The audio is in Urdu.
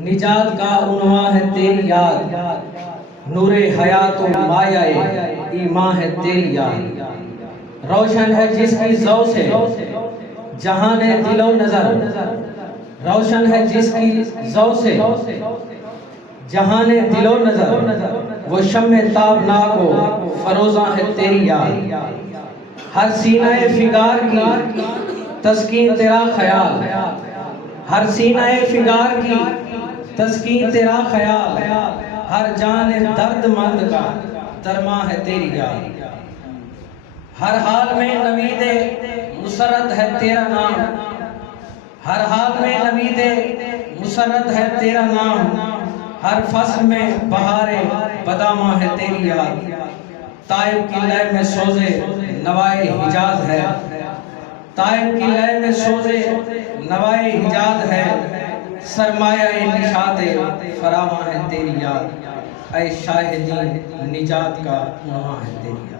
نجات کا عنوان ہے تیری یاد، نور حیات و مایہ ایمان ہے تیری یاد۔ روشن ہے جس کی ضوء سے جہاں دل و نظر، روشن ہے جس کی ضوء سے جہاں دل و نظر، وہ شمع تابناک و فروزاں ہے تیری یاد۔ ہر سینہ فگار کی تسکین تیرا خیال، ہر سینہ فگار کی تسکین تیرا خیال، ہر جان درد مند کا درما ہے تیری یاد۔ ہر حال میں نوید مسرت ہے تیرا نام، ہر حال میں نوید مسرت ہے تیرا نام، ہر فصل میں بہار بدامہ ہے تیری یاد۔ طائب کی لے میں سوزے نوائے حجاز ہے، طائب کی لے میں سوزے نوائے حجاز ہے، سرمایہ نشاط فراواں ہے تیری یاد۔ اے شاہدین نجات کا عنوان ہے تیری یاد۔